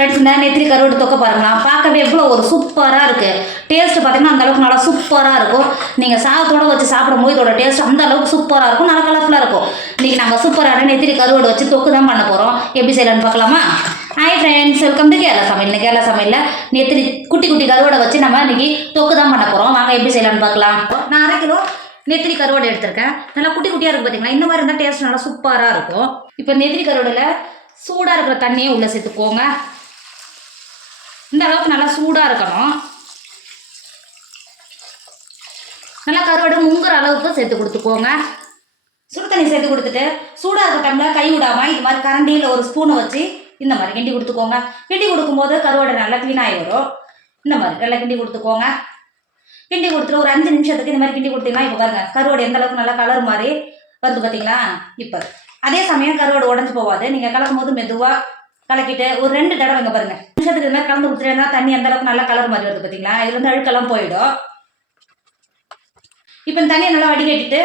Friends இந்த நெத்திரி கருவாடு தொக்க பாருங்களா பார்க்கவே எவ்வளோ ஒரு சூப்பராக இருக்குது டேஸ்ட் பார்த்தீங்கன்னா அந்த அளவுக்கு நல்லா சூப்பராக இருக்கும். நீங்கள் சாதத்தோட வச்சு சாப்பிடும்போது இதோட டேஸ்ட் அந்த அளவுக்கு சூப்பராக இருக்கும். நல்லா கலர்ஃபுல்லாக இருக்கும். இன்றைக்கி நாங்கள் சூப்பரான நெத்திரி கருவாடு வச்சு தொக்கு தான் பண்ண போகிறோம் எப்படி செய்யலான்னு பார்க்கலாமா? Hi friends welcome to Kerala சமையல். கேரளா சமையலில் நெத்திரி குட்டி குட்டி கருவாடை வச்சு நம்ம இன்றைக்கி தொக்கு தான் பண்ண போகிறோம் வாங்க எப்படி செய்யலான்னு பார்க்கலாம். நான் அரை கிலோ நெத்திலி கருவாடு எடுத்திருக்கேன். நல்லா குட்டி குட்டியாக இருக்குது பார்த்தீங்களா இந்த மாதிரி இருந்தால் டேஸ்ட் நல்லா சூப்பராக இருக்கும். இப்போ நெத்திரி கருவாடில் சூடாக இருக்கிற தண்ணியை உள்ளே சேர்த்துக்கோங்க. இந்த அளவுக்கு நல்லா சூடாக இருக்கணும். நல்லா கருவாடு முங்குற அளவுக்கு சேர்த்து கொடுத்துக்கோங்க. சுடு தண்ணி சேர்த்து கொடுத்துட்டு சூடாக இருக்க டைமில் கை விடாமல் இது மாதிரி கரண்டியில் ஒரு ஸ்பூனை வச்சு இந்த மாதிரி கிண்டி கொடுத்துக்கோங்க. கிண்டி கொடுக்கும்போது கருவாடு நல்லா க்ளீனாகி வரும். இந்த மாதிரி நல்லா கிண்டி கொடுத்துக்கோங்க. கிண்டி கொடுத்துட்டு ஒரு அஞ்சு நிமிஷத்துக்கு இந்த மாதிரி கிண்டி கொடுத்தீங்கன்னா இப்போ பாருங்க கருவாடு எந்த அளவுக்கு நல்லா கலர் மாதிரி வருது பார்த்தீங்களா இப்போ அதே சமயம் கருவாடு உடஞ்சி போகாது. நீங்கள் கலக்கும் போது மெதுவாக கலக்கிட்டு ஒரு ரெண்டு தடவை இங்கே பாருங்க. நிமிஷத்துக்கு இது மாதிரி கலந்து கொடுத்துட்டேன்னா தண்ணி அந்த அளவுக்கு நல்லா கலர் மாதிரி வருது பார்த்தீங்களா இதுல இருந்து அழுக்கெல்லாம் போயிடும். இப்போ இந்த தண்ணியை நல்லா வடிகட்டிட்டு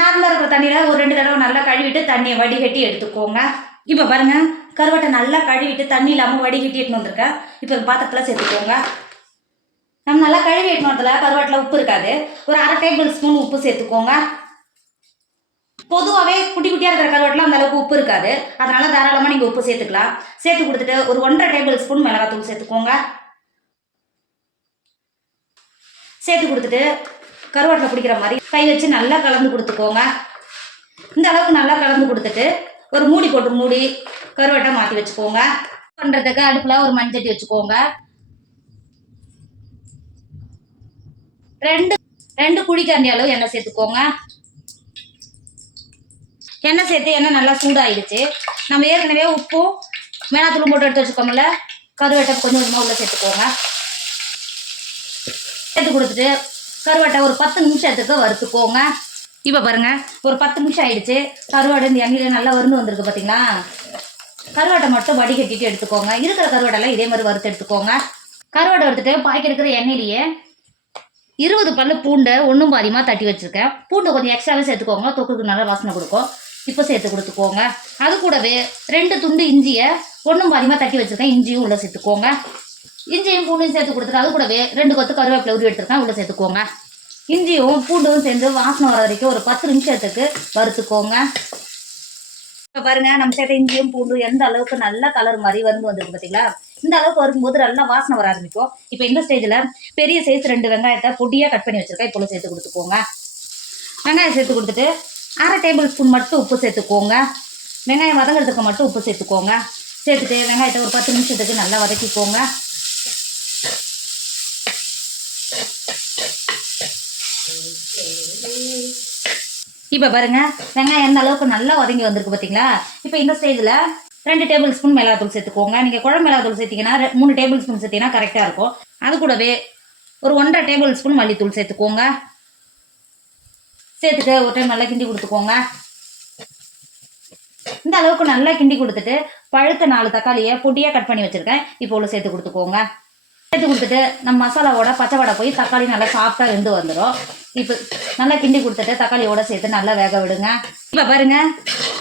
நார்மலாக இருக்கிற தண்ணியில் ஒரு ரெண்டு தடவை நல்லா கழுவிட்டு தண்ணியை வடிகட்டி எடுத்துக்கோங்க. இப்போ பாருங்க கருவாட்டை நல்லா கழுவிட்டு தண்ணி இல்லாமல் வடிகட்டி எடுத்துன்னு வந்திருக்கேன் இப்போ பாத்திரத்தில் சேர்த்துக்கோங்க. நம்ம நல்லா கழுவி எடுத்துன்னு வரதுல கருவாட்டில் உப்பு இருக்காது. ஒரு அரை டேபிள் ஸ்பூன் உப்பு சேர்த்துக்கோங்க. பொதுவாகவே குட்டி குட்டியாக இருக்கிற கருவாட்டில் அந்த அளவுக்கு உப்பு இருக்காது. அதனால தாராளமாக நீங்கள் உப்பு சேர்த்துக்கலாம். சேர்த்து கொடுத்துட்டு ஒரு ஒன்றரை டேபிள் ஸ்பூன் மிளகாத்தூள் சேர்த்துக்கோங்க. சேர்த்து கொடுத்துட்டு கருவாட்டில் பிடிக்கிற மாதிரி கை வச்சு நல்லா கலந்து கொடுத்துக்கோங்க. இந்த அளவுக்கு நல்லா கலந்து கொடுத்துட்டு ஒரு மூடி போட்டு மூடி கருவாட்டை மாற்றி வச்சுக்கோங்க. பண்ணுறதுக்கு அடுப்பில் ஒரு மண்சட்டி வச்சுக்கோங்க. ரெண்டு ரெண்டு குழிக்கரண்டி அளவு எண்ணெய் சேர்த்துக்கோங்க. எண்ணெய் சேர்த்து எண்ணெய் நல்லா சூடாயிடுச்சு. நம்ம ஏற்கனவே உப்பும் மிளகாத்தூளும் போட்டு எடுத்து வச்சுக்கோம்ல கருவேட்டை கொஞ்சம் கொஞ்சமாக உள்ளே சேர்த்துக்கோங்க. சேர்த்து கொடுத்துட்டு கருவாட்டை ஒரு பத்து நிமிஷத்துக்கு வறுத்துக்கோங்க. இப்போ பாருங்கள் ஒரு பத்து நிமிஷம் ஆயிடுச்சு. கருவாடு இந்த எண்ணெயில் நல்லா வருந்து வந்திருக்கு பார்த்தீங்களா கருவாட்டை மட்டும் வடிகட்டிட்டு எடுத்துக்கோங்க. இருக்கிற கருவாடெல்லாம் இதே மாதிரி வறுத்து எடுத்துக்கோங்க. கருவாடை வறுத்துட்டு பாக்கி இருக்கிற எண்ணெயிலேயே இருபது பல்லு பூண்டை ஒன்றும் பாதியமாக தட்டி வச்சுருக்கேன். பூண்டை கொஞ்சம் எக்ஸ்ட்ராவே சேர்த்துக்கோங்க. தொக்குக்கு நல்லா வாசனை கொடுக்கும். இப்போ சேர்த்து கொடுத்துக்கோங்க. அது கூடவே ரெண்டு துண்டு இஞ்சியை ஒன்றும் பாதிமாக தட்டி வச்சுருக்கேன். இஞ்சியும் உள்ளே சேர்த்துக்கோங்க. இஞ்சியும் பூண்டையும் சேர்த்து கொடுத்துட்டு அது கூடவே ரெண்டு கொத்து கருவேப்பிலை உருவி எடுத்துருக்கேன். உள்ளே சேர்த்துக்கோங்க. இஞ்சியும் பூண்டும் சேர்ந்து வாசனை வர வரைக்கும் ஒரு பத்து நிமிஷத்துக்கு வறுத்துக்கோங்க. இப்போ பாருங்கள் நம்ம சேர்த்த இஞ்சியும் பூண்டும் எந்த அளவுக்கு நல்ல கலர் மாதிரி வந்து வந்துருக்கு பார்த்தீங்களா இந்த அளவுக்கு வரும்போது நல்லா வாசனை வர ஆரம்பிக்கும். இப்போ இந்த ஸ்டேஜில் பெரிய சைஸ் ரெண்டு வெங்காயத்தை பொடியாக கட் பண்ணி வச்சுருக்கேன். இப்போ சேர்த்து கொடுத்துக்கோங்க. வெங்காயம் சேர்த்து கொடுத்துட்டு அரை டேபிள் ஸ்பூன் மட்டும் உப்பு சேர்த்துக்கோங்க. வெங்காயம் வதங்கிறதுக்கு மட்டும் உப்பு சேர்த்துக்கோங்க. சேர்த்துட்டு வெங்காயத்தை ஒரு பத்து நிமிஷத்துக்கு நல்லா வதக்கிக்கோங்க. இப்போ பாருங்க வெங்காயம் எந்த அளவுக்கு நல்லா வதங்கி வந்திருக்கு பார்த்தீங்களா இப்போ இந்த ஸ்டேஜில் ரெண்டு டேபிள் ஸ்பூன் மிளகாத்தூள் சேர்த்துக்கோங்க. நீங்கள் குழம்பு மிளகாத்தூள் சேர்த்தீங்கன்னா மூணு டேபிள் ஸ்பூன் சேர்த்திங்கன்னா கரெக்டாக இருக்கும். அது கூடவே ஒரு ஒன்றரை டேபிள் ஸ்பூன் மல்லித்தூள் சேர்த்துக்கோங்க. சேர்த்துட்டு ஒரு டைம் நல்லா கிண்டி கொடுத்துக்கோங்க. இந்த அளவுக்கு நல்லா கிண்டி கொடுத்துட்டு பழுத்த நாலு தக்காளியை பொடியாக கட் பண்ணி வச்சுருக்கேன். இப்போ உள்ள சேர்த்து கொடுத்துக்கோங்க. சேர்த்து கொடுத்துட்டு நம்ம மசாலாவோட பச்சை வடை போய் தக்காளி நல்லா சாஃப்டாக வெந்து வந்துடும் இப்போ நல்லா கிண்டி கொடுத்துட்டு தக்காளியோட சேர்த்து நல்லா வேக விடுங்க. இப்போ பாருங்க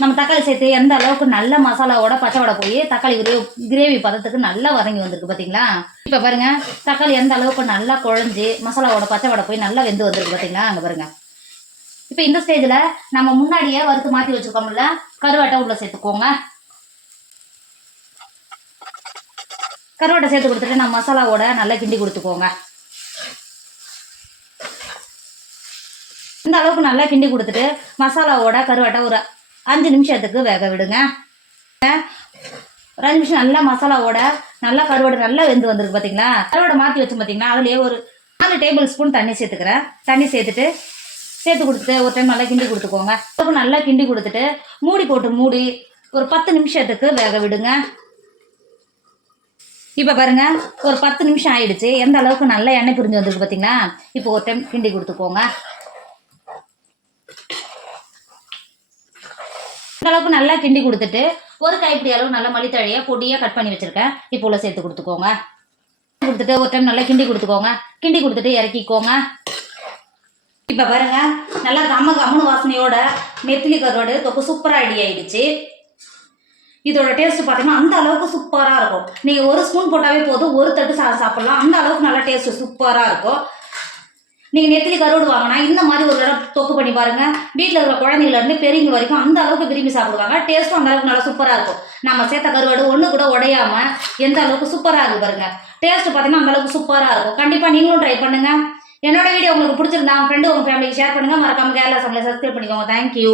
நம்ம தக்காளி சேர்த்து எந்த அளவுக்கு நல்ல மசாலாவோட பச்சை வடை போய் தக்காளி கிரேவி கிரேவி பதத்துக்கு நல்லா வதங்கி வந்திருக்கு பார்த்தீங்களா இப்போ பாருங்க தக்காளி எந்த அளவுக்கு நல்லா குழஞ்சி மசாலாவோட பச்சை வடை போய் நல்லா வெந்து வந்திருக்கு பார்த்தீங்களா அங்கே பாருங்கள் இப்போ இந்த ஸ்டேஜில் நம்ம முன்னாடியே வறுத்து மாற்றி வச்சுருக்கோம்ல கருவாட்டை உள்ள சேர்த்துக்கோங்க. கருவாட்டை சேர்த்து கொடுத்துட்டு நம்ம மசாலாவோட நல்லா கிண்டி கொடுத்துக்கோங்க. இந்த அளவுக்கு நல்லா கிண்டி கொடுத்துட்டு மசாலாவோட கருவாட்டை ஒரு அஞ்சு நிமிஷத்துக்கு வேக விடுங்க. ஒரு அஞ்சு நிமிஷம் நல்லா மசாலாவோட நல்லா கருவாடு நல்லா வெந்து வந்திருக்கு பார்த்தீங்களா கருவாடை மாற்றி வச்சு பார்த்தீங்கன்னா அதுலேயே ஒரு நாலு டேபிள் ஸ்பூன் தண்ணி சேர்த்துக்கிறேன். தண்ணி சேர்த்துட்டு சேர்த்து கொடுத்து ஒரு டைம் நல்லா கிண்டி கொடுத்துக்கோங்க. அப்புறம் நல்லா கிண்டி கொடுத்துட்டு மூடி போட்டு மூடி ஒரு பத்து நிமிஷத்துக்கு வேக விடுங்க. இப்போ பாருங்க ஒரு பத்து நிமிஷம் ஆயிடுச்சு. எந்த அளவுக்கு நல்ல எண்ணெய் பிரிஞ்சு வந்திருக்கு பார்த்தீங்களா இப்போ ஒரு டைம் கிண்டி கொடுத்துக்கோங்க. இந்த அளவுக்கு நல்லா கிண்டி கொடுத்துட்டு ஒரு கைப்பிடி அளவு நல்ல மளித்தழையை பொடியாக கட் பண்ணி வச்சிருக்கேன். இப்போ உள்ள சேர்த்து கொடுத்துக்கோங்க. கொடுத்துட்டு ஒரு டைம் நல்லா கிண்டி கொடுத்துக்கோங்க. கிண்டி கொடுத்துட்டு இறக்கிக்கோங்க. இப்போ பாருங்க நல்லா கம கம்மனு வாசனையோட நெத்திலி கருவாடு தொக்கு சூப்பராக ரெடி ஆயிடுச்சு. இதோட டேஸ்ட் பார்த்தீங்கன்னா அந்த அளவுக்கு சூப்பராக இருக்கும். நீங்கள் ஒரு ஸ்பூன் போட்டாவே போதும் ஒரு தட்டு சா சாப்பிட்லாம். அந்த அளவுக்கு நல்லா டேஸ்ட் சூப்பராக இருக்கும். நீங்கள் நெத்திலி கருவாடு வாங்கினா இந்த மாதிரி ஒரு தடவை தொக்கு பண்ணி பாருங்க. வீட்டில் இருக்கிற குழந்தைங்கலேருந்து பெரியவங்க வரைக்கும் அந்த அளவுக்கு விரும்பி சாப்பிடுவாங்க. டேஸ்ட்டும் அந்த அளவுக்கு நல்லா சூப்பராக இருக்கும். நம்ம சேர்த்த கருவாடு ஒன்று கூட உடையாம எந்த அளவுக்கு சூப்பராக இருக்கு பாருங்க. டேஸ்ட் பார்த்தீங்கன்னா அந்த அளவுக்கு சூப்பராக இருக்கும். கண்டிப்பாக நீங்களும் ட்ரை பண்ணுங்க. என்னோட வீடியோ உங்களுக்கு பிடிச்சிருந்தா உங்க ஃப்ரெண்டு உங்க ஃபேமிலிக்கு ஷேர் பண்ணுங்க. மறக்காம கேரளா சமையலை சப்ஸ்கிரைப் பண்ணிக்கோங்க. தேங்க்யூ